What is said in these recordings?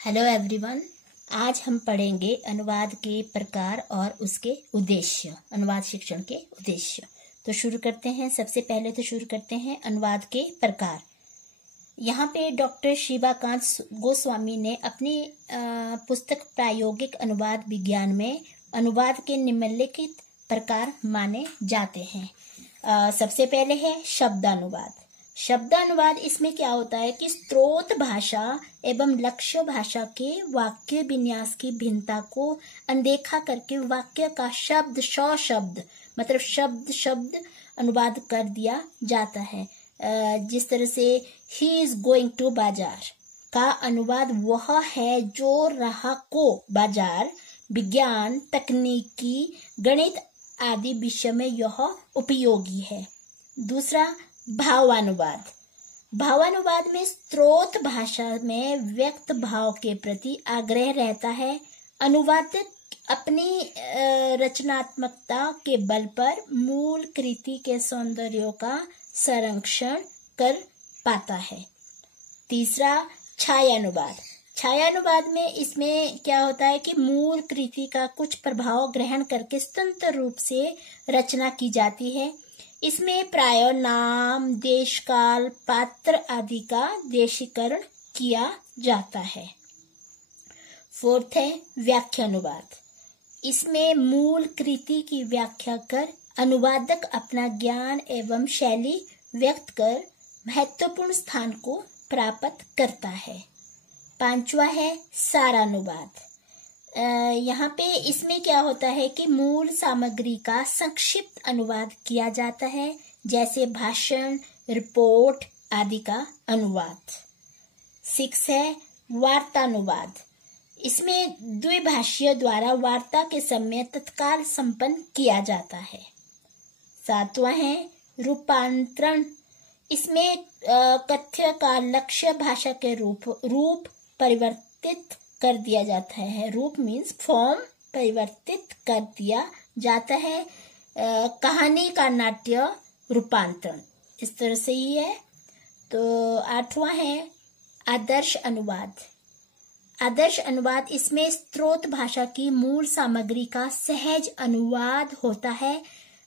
Hello everyone. आज हम पढ़ेंगे अनुवाद के प्रकार और उसके उद्देश्य, अनुवाद शिक्षण के उद्देश्य। तो शुरू करते हैं। सबसे पहले तो शुरू करते हैं अनुवाद के प्रकार। यहाँ पे डॉक्टर शिवाकांत गोस्वामी ने अपनी पुस्तक प्रायोगिक अनुवाद विज्ञान में अनुवाद के निम्नलिखित प्रकार माने जाते हैं। सबसे पहले है शब्दानुवाद। शब्दानुवाद इसमें क्या होता है कि स्रोत भाषा एवं लक्ष्य भाषा के वाक्य विन्यास की भिन्नता को अनदेखा करके वाक्य का शब्द शब्द मतलब शब्द अनुवाद कर दिया जाता है। जिस तरह से ही इज गोइंग टू बाजार का अनुवाद वह है जो रहा को बाजार, विज्ञान, तकनीकी, गणित आदि विषय में यह उपयोगी है। दूसरा भावानुवाद। भावानुवाद में स्रोत भाषा में व्यक्त भाव के प्रति आग्रह रहता है। अनुवादक अपनी रचनात्मकता के बल पर मूल कृति के सौंदर्यों का संरक्षण कर पाता है। तीसरा छायानुवाद। छायानुवाद में इसमें क्या होता है कि मूल कृति का कुछ प्रभाव ग्रहण करके स्वतंत्र रूप से रचना की जाती है। इसमें प्राय नाम, देश, काल, पात्र आदि का देशीकरण किया जाता है। फोर्थ है व्याख्यानुवाद। इसमें मूल कृति की व्याख्या कर अनुवादक अपना ज्ञान एवं शैली व्यक्त कर महत्वपूर्ण स्थान को प्राप्त करता है। पांचवा है सारानुवाद। यहाँ पे इसमें क्या होता है कि मूल सामग्री का संक्षिप्त अनुवाद किया जाता है, जैसे भाषण, रिपोर्ट आदि का अनुवाद। 6 है वार्तानुवाद। इसमें द्विभाषियों द्वारा वार्ता के समय तत्काल संपन्न किया जाता है। 7वां है रूपांतरण। इसमें कथ्य का लक्ष्य भाषा के रूप परिवर्तित कर दिया जाता है। रूप मीन्स फॉर्म, परिवर्तित कर दिया जाता है। कहानी का नाट्य रूपांतरण इस तरह से ही है। तो 8वां है आदर्श अनुवाद। आदर्श अनुवाद इसमें स्रोत भाषा की मूल सामग्री का सहज अनुवाद होता है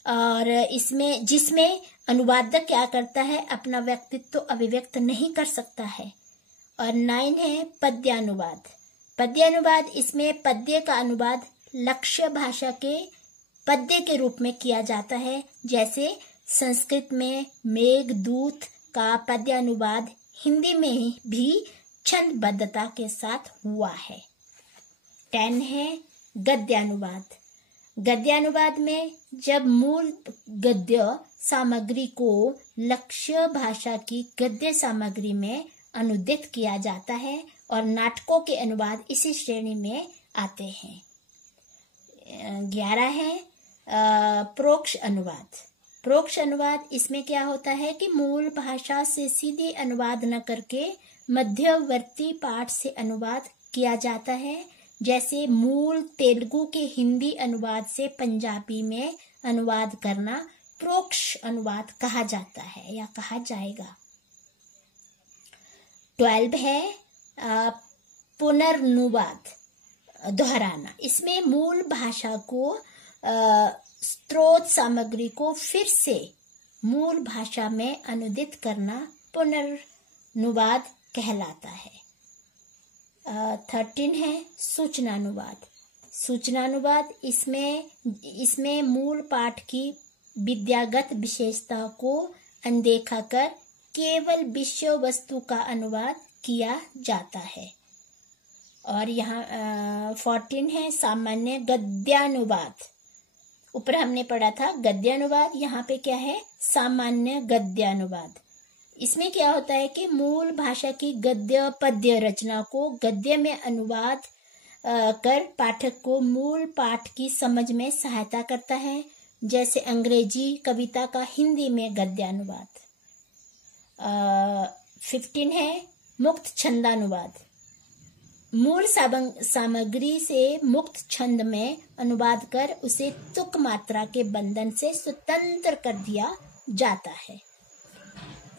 और इसमें जिसमें अनुवादक क्या करता है, अपना व्यक्तित्व अभिव्यक्त नहीं कर सकता है। और 9 है पद्यानुवाद। पद्यानुवाद इसमें पद्य का अनुवाद लक्ष्य भाषा के पद्य के रूप में किया जाता है, जैसे संस्कृत में मेघदूत का पद्यानुवाद हिंदी में भी छंदबद्धता के साथ हुआ है। 10 है गद्यानुवाद। गद्यानुवाद में जब मूल गद्य सामग्री को लक्ष्य भाषा की गद्य सामग्री में अनुदित किया जाता है और नाटकों के अनुवाद इसी श्रेणी में आते हैं। 11 है प्रोक्ष अनुवाद। प्रोक्ष अनुवाद इसमें क्या होता है कि मूल भाषा से सीधे अनुवाद न करके मध्यवर्ती पाठ से अनुवाद किया जाता है, जैसे मूल तेलुगु के हिंदी अनुवाद से पंजाबी में अनुवाद करना प्रोक्ष अनुवाद कहा जाता है या कहा जाएगा। 12 है पुनर्नुवाद, दोहराना। इसमें मूल भाषा को स्रोत सामग्री को फिर से मूल भाषा में अनुदित करना पुनर्नुवाद कहलाता है। 13 है सूचनानुवाद। सूचनानुवाद इसमें मूल पाठ की विद्यागत विशेषता को अनदेखा कर केवल विषय वस्तु का अनुवाद किया जाता है। और यहाँ 14 है सामान्य गद्यानुवाद। ऊपर हमने पढ़ा था गद्यानुवाद, यहाँ पे क्या है सामान्य गद्यानुवाद। इसमें क्या होता है कि मूल भाषा की गद्य पद्य रचना को गद्य में अनुवाद कर पाठक को मूल पाठ की समझ में सहायता करता है, जैसे अंग्रेजी कविता का हिंदी में गद्यानुवाद। 15 है मुक्त छंदानुवाद। मूल सामग्री से मुक्त छंद में अनुवाद कर उसे तुक मात्रा के बंधन से स्वतंत्र कर दिया जाता है।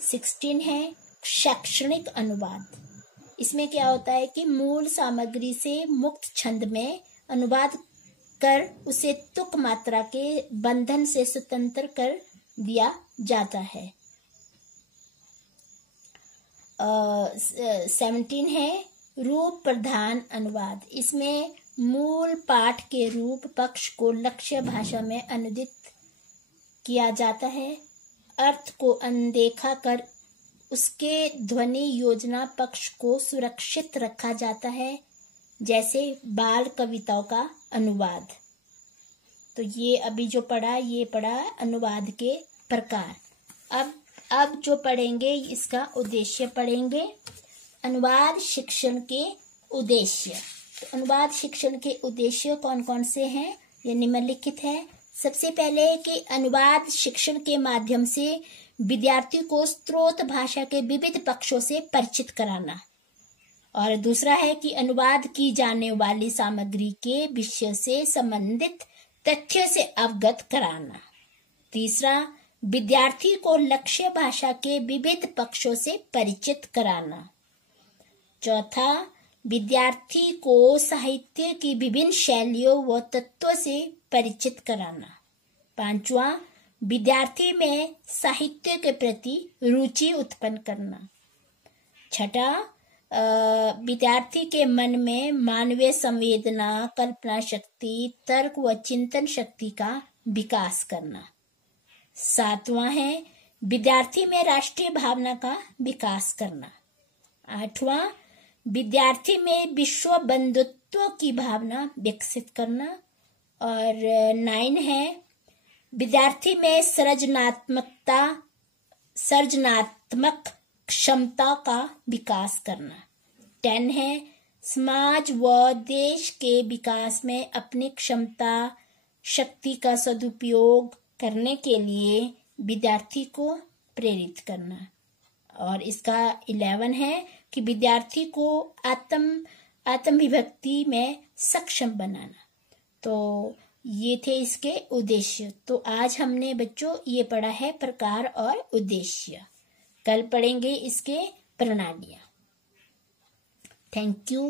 16 है शैक्षणिक अनुवाद। इसमें क्या होता है कि मूल सामग्री से मुक्त छंद में अनुवाद कर उसे तुक मात्रा के बंधन से स्वतंत्र कर दिया जाता है। 17 है रूप प्रधान अनुवाद। इसमें मूल पाठ के रूप पक्ष को लक्ष्य भाषा में अनुदित किया जाता है। अर्थ को अनदेखा कर उसके ध्वनि योजना पक्ष को सुरक्षित रखा जाता है, जैसे बाल कविताओं का अनुवाद। तो ये अभी जो पढ़ा ये पढ़ा अनुवाद के प्रकार। अब जो पढ़ेंगे इसका उद्देश्य पढ़ेंगे। अनुवाद शिक्षण के उद्देश्य। तो अनुवाद शिक्षण के उद्देश्य कौन कौन से हैं ये निम्नलिखित है। सबसे पहले कि अनुवाद शिक्षण के माध्यम से विद्यार्थी को स्रोत भाषा के विविध पक्षों से परिचित कराना, और दूसरा है कि अनुवाद की जाने वाली सामग्री के विषय से संबंधित तथ्यों से अवगत कराना। तीसरा, विद्यार्थी को लक्ष्य भाषा के विविध पक्षों से परिचित कराना। चौथा, विद्यार्थी को साहित्य की विभिन्न शैलियों व तत्वों से परिचित कराना। पांचवा, विद्यार्थी में साहित्य के प्रति रुचि उत्पन्न करना। छठा, विद्यार्थी के मन में मानवीय संवेदना, कल्पना शक्ति, तर्क व चिंतन शक्ति का विकास करना। सातवां है विद्यार्थी में राष्ट्रीय भावना का विकास करना। आठवां, विद्यार्थी में विश्व बंधुत्व की भावना विकसित करना। और 9 है विद्यार्थी में सृजनात्मक क्षमता का विकास करना। 10 है समाज व देश के विकास में अपनी क्षमता शक्ति का सदुपयोग करने के लिए विद्यार्थी को प्रेरित करना। और इसका 11 है कि विद्यार्थी को आत्मविभक्ति में सक्षम बनाना। तो ये थे इसके उद्देश्य। तो आज हमने बच्चों ये पढ़ा है प्रकार और उद्देश्य। कल पढ़ेंगे इसके प्रणालियां। Thank you.